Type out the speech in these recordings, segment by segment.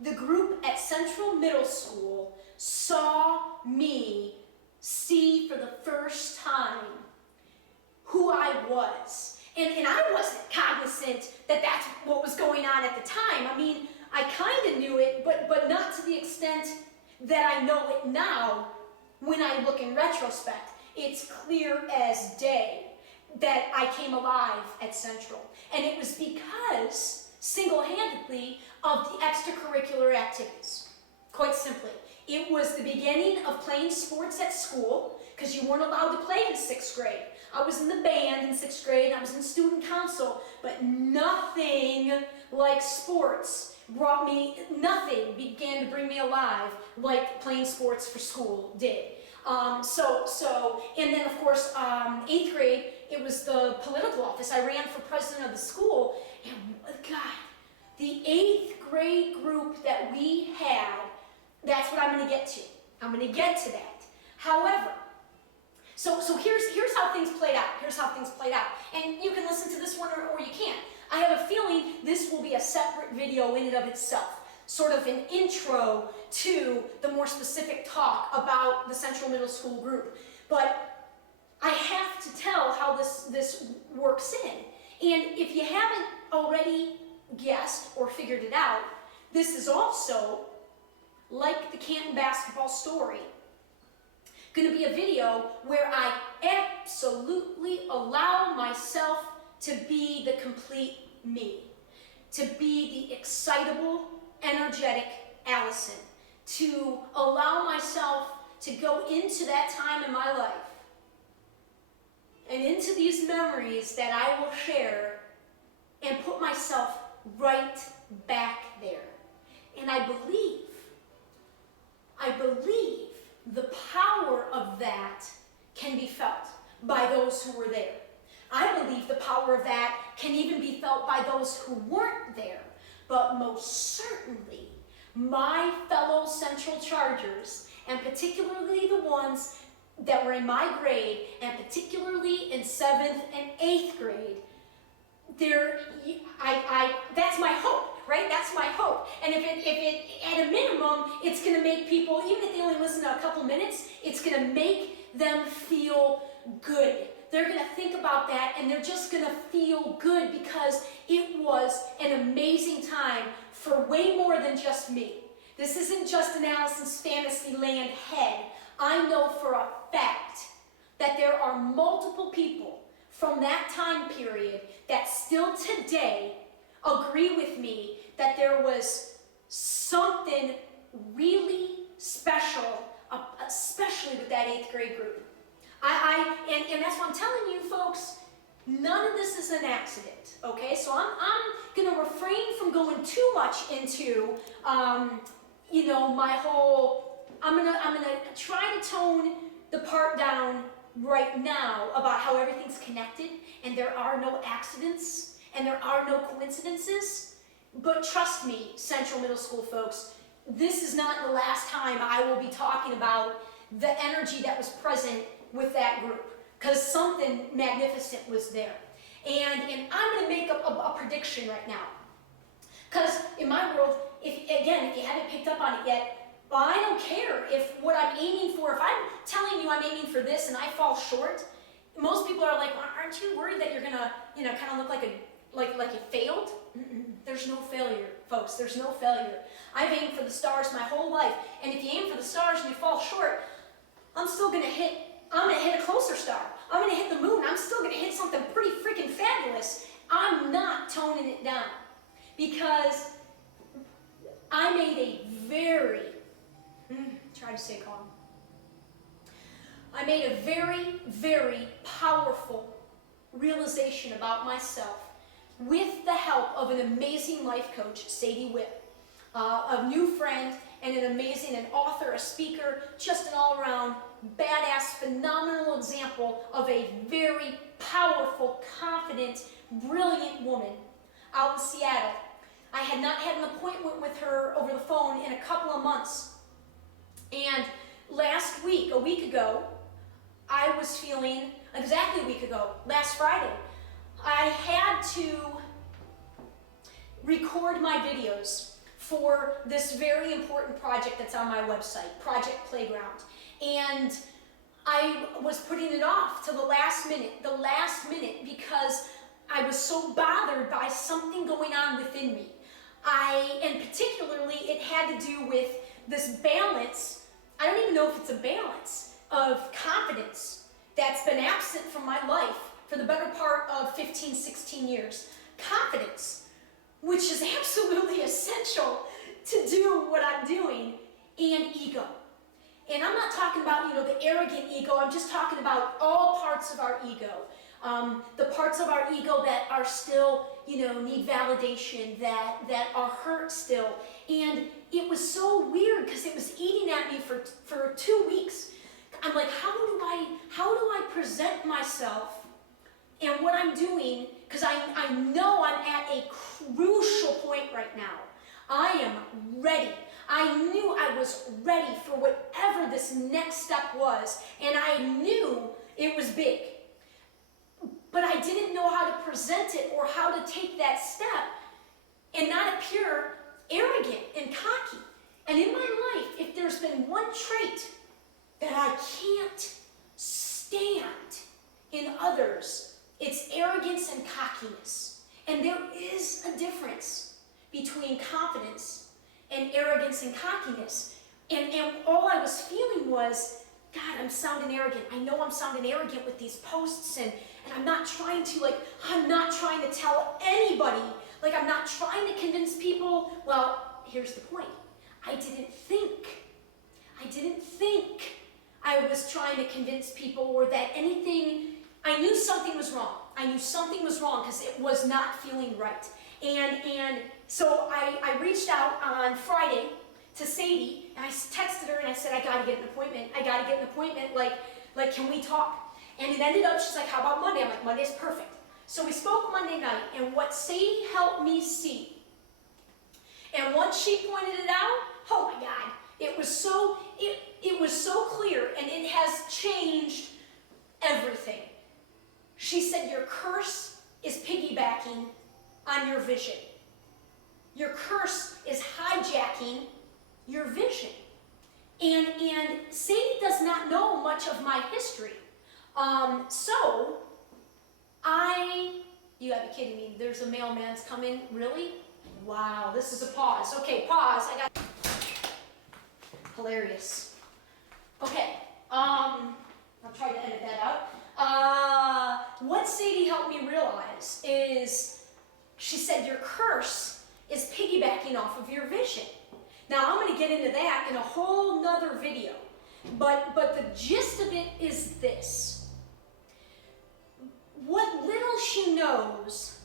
the group at Central Middle School saw me see for the first time who I was. And I wasn't cognizant that that's what was going on at the time. I mean, I kind of knew it, but not to the extent that I know it now when I look in retrospect. It's clear as day that I came alive at Central. And it was because, single-handedly, of the extracurricular activities. Quite simply. It was the beginning of playing sports at school, because you weren't allowed to play in 6th grade. I was in the band in 6th grade, I was in student council, but nothing like sports nothing began to bring me alive like playing sports for school did. And then of course, 8th grade, it was the political office. I ran for president of the school, and God, the 8th grade group that we had, that's what I'm going to get to. I'm going to get to that. However, so here's how things played out. Here's how things played out. And you can listen to this one or you can't. I have a feeling this will be a separate video in and of itself. Sort of an intro to the more specific talk about the Central Middle School group. But I have to tell how this works in. And if you haven't already guessed or figured it out, this is also, like the Canton basketball story, going to be a video where I absolutely allow myself to be the complete me, to be the excitable, energetic Alyson, to allow myself to go into that time in my life and into these memories that I will share and put myself right back there. And I believe the power of that can be felt by those who were there. I believe the power of that can even be felt by those who weren't there. But most certainly, my fellow Central Chargers, and particularly the ones that were in my grade, and particularly in 7th and 8th grade, that's my hope, right? That's my hope. And if it, at a minimum, it's going to make people, even if they only listen to a couple minutes, it's going to make them feel good. They're going to think about that, and they're just going to feel good because it was an amazing time for way more than just me. This isn't just an Alyson's Fantasyland head. I know for a fact that there are multiple people from that time period that still today agree with me that there was something really special, especially with that 8th grade group. And that's what I'm telling you, folks. None of this is an accident, okay? So I'm going to refrain from going too much into, my whole. I'm gonna try to tone the part down right now about how everything's connected, and there are no accidents, and there are no coincidences. But trust me, Central Middle School folks, this is not the last time I will be talking about the energy that was present with that group, because something magnificent was there. And I'm going to make up a prediction right now. Because in my world, if you haven't picked up on it yet, well, I don't care if what I'm aiming for, if I'm telling you I'm aiming for this and I fall short, most people are like, well, aren't you worried that you're going to, kind of look like you failed? There's no failure, folks. There's no failure. I've aimed for the stars my whole life. And if you aim for the stars and you fall short, I'm going to hit a closer star. I'm going to hit the moon. I'm still going to hit something pretty freaking fabulous. I'm not toning it down because I made a I made a very, very powerful realization about myself with the help of an amazing life coach, Sadie Whip, a new friend and an author, a speaker, just an all-around badass, phenomenal example of a very powerful, confident, brilliant woman out in Seattle. I had not had an appointment with her over the phone in a couple of months. And last week, a week ago, I was feeling, exactly a week ago, last Friday, I had to record my videos for this very important project that's on my website, Project Playground. And I was putting it off to the last minute, because I was so bothered by something going on within me. And particularly it had to do with this balance, I don't even know if it's a balance, of confidence that's been absent from my life for the better part of 15, 16 years. Confidence, which is absolutely essential to do what I'm doing, and ego. And I'm not talking about, the arrogant ego, I'm just talking about all parts of our ego. The parts of our ego that are still, need validation, that are hurt still. And it was so weird because it was eating at me for 2 weeks. I'm like, how do I present myself and what I'm doing? Because I know I'm at a crucial point right now. I am ready. I knew I was ready for whatever this next step was, and I knew it was big. But I didn't know how to present it or how to take that step and not appear arrogant and cocky. And in my life, if there's been one trait that I can't stand in others, it's arrogance and cockiness. And there is a difference between confidence and arrogance and cockiness. And all I was feeling was, God, I'm sounding arrogant. I know I'm sounding arrogant with these posts, and I'm not trying to tell anybody, I'm not trying to convince people. Well, here's the point. I didn't think I was trying to convince people or that anything. I knew something was wrong. I knew something was wrong because it was not feeling right. And so I reached out on Friday to Sadie, and I texted her and I said, I gotta get an appointment. Like, can we talk? And it ended up, she's like, how about Monday? I'm like, Monday's perfect. So we spoke Monday night, and what Sadie helped me see, and once she pointed it out, oh my God, it was so clear, and it has changed everything. She said, your curse is piggybacking on your vision. Your curse is hijacking your vision. And Sadie does not know much of my history. You gotta be kidding me, there's a mailman's coming, really? Wow, this is a pause. Okay, pause, hilarious. Okay, I'll try to edit that out. What Sadie helped me realize is, she said, your curse is piggybacking off of your vision. Now, I'm going to get into that in a whole nother video, but the gist of it is this. What little she knows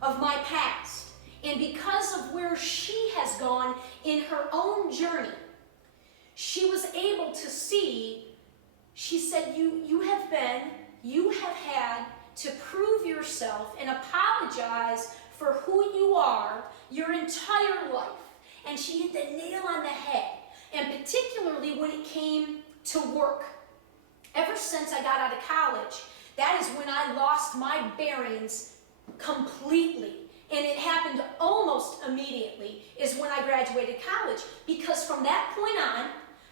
of my past, and because of where she has gone in her own journey, she was able to see, she said, you have had to prove yourself and apologize for who you are your entire life. And she hit the nail on the head, and particularly when it came to work. Ever since I got out of college, that is when I lost my bearings completely. And it happened almost immediately, is when I graduated college. Because from that point on,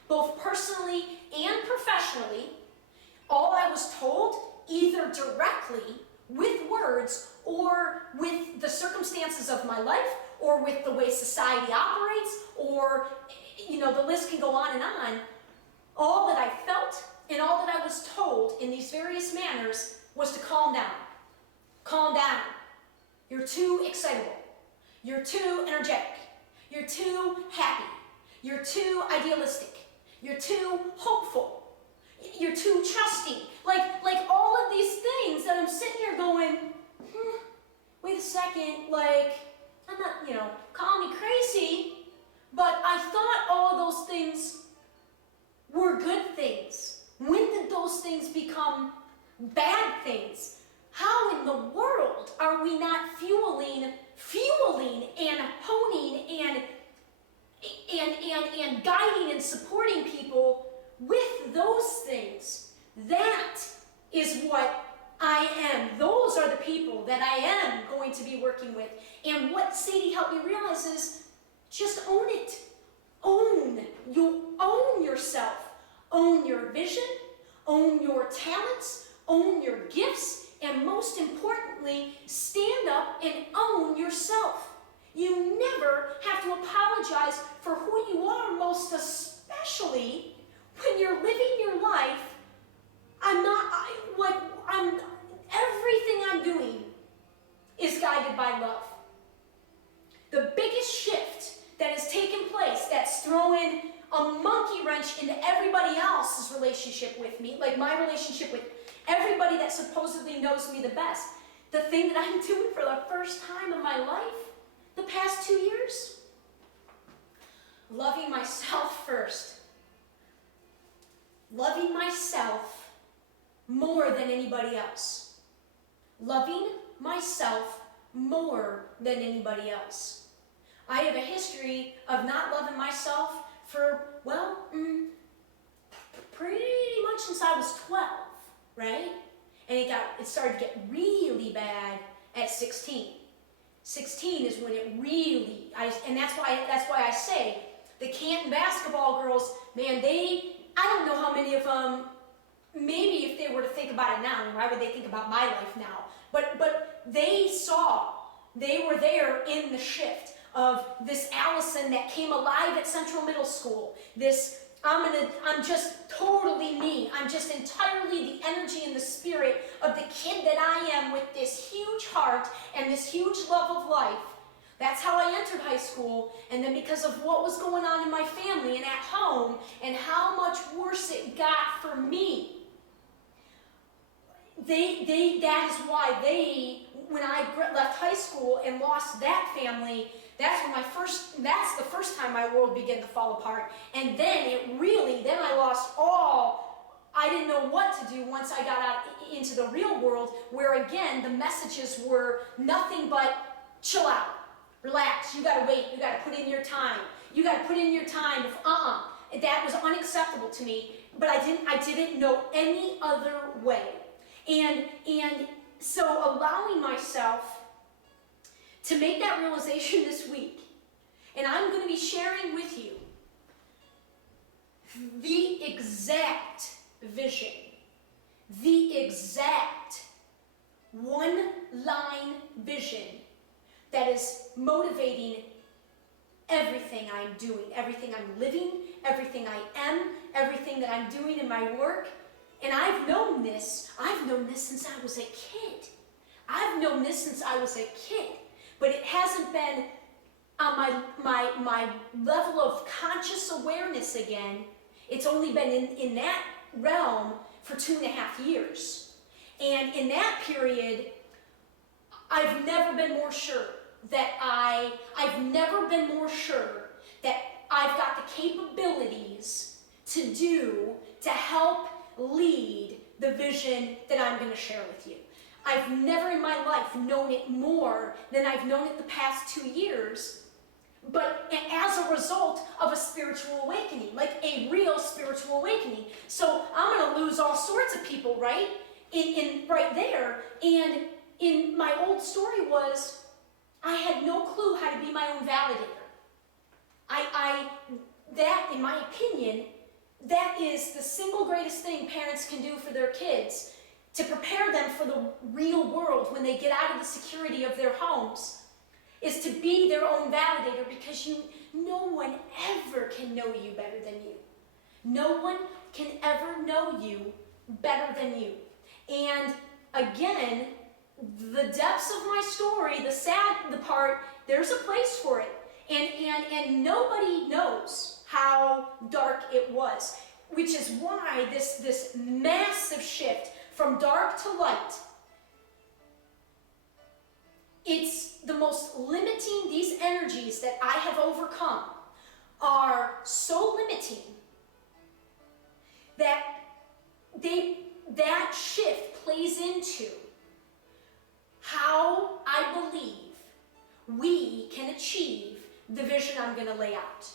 both personally and professionally, all I was told, either directly with words or with the circumstances of my life, or with the way society operates, or, the list can go on and on. All that I felt and all that I was told in these various manners was to calm down. Calm down. You're too excitable. You're too energetic. You're too happy. You're too idealistic. You're too hopeful. You're too trusting. Like all of these things that I'm sitting here going, wait a second, I'm not, call me crazy, but I thought all of those things were good things. When did those things become bad things? How in the world are we not fueling and honing and guiding and supporting people with those things? That is what I am. Those are the people that I am going to be working with. And what Sadie helped me realize is, Just own it. Own yourself. Own your vision. Own your talents. Own your gifts. And most importantly, stand up and own yourself. You never have to apologize for who you are, most especially when you're living your life. Everything I'm doing is guided by love. The biggest shift that has taken place, that's throwing a monkey wrench into everybody else's relationship with me, like my relationship with everybody that supposedly knows me the best. The thing that I'm doing for the first time in my life, the past 2 years, loving myself first. Loving myself more than anybody else. Loving myself more than anybody else. I have a history of not loving myself for, pretty much since I was 12, right? And it started to get really bad at 16. 16 is when it really, and that's why I say, the Canton basketball girls, man, I don't know how many of them, maybe if they were to think about it now, why would they think about my life now? But they were there in the shift of this Alyson that came alive at Central Middle School. I'm just totally me. I'm just entirely the energy and the spirit of the kid that I am, with this huge heart and this huge love of life. That's how I entered high school, and then because of what was going on in my family and at home, and how much worse it got for me, that is why when I left high school and lost that family, that's the first time my world began to fall apart. And then I lost I didn't know what to do once I got out into the real world, where again, the messages were nothing but chill out, relax, you gotta wait, you gotta put in your time. You gotta put in your time. That was unacceptable to me, but I didn't know any other way. And so allowing myself to make that realization this week, and I'm going to be sharing with you the exact vision, the exact one-line vision that is motivating everything I'm doing, everything I'm living, everything I am, everything that I'm doing in my work. And I've known this since I was a kid. But it hasn't been on my level of conscious awareness again. It's only been in that realm for 2.5 years. And in that period, I've never been more sure that I've got the capabilities to help lead the vision that I'm going to share with you. I've never in my life known it more than I've known it the past 2 years, but as a result of a spiritual awakening, like a real spiritual awakening. So I'm going to lose all sorts of people, right? In right there. And in my old story was, I had no clue how to be my own validator. That, in my opinion, that is the single greatest thing parents can do for their kids to prepare them for the real world when they get out of the security of their homes, is to be their own validator, because no one ever can know you better than you. No one can ever know you better than you. And again, the depths of my story, the part, there's a place for it. And nobody knows how dark it was, which is why this massive shift from dark to light, it's the most limiting. These energies that I have overcome are so limiting that that shift plays into how I believe we can achieve the vision I'm going to lay out.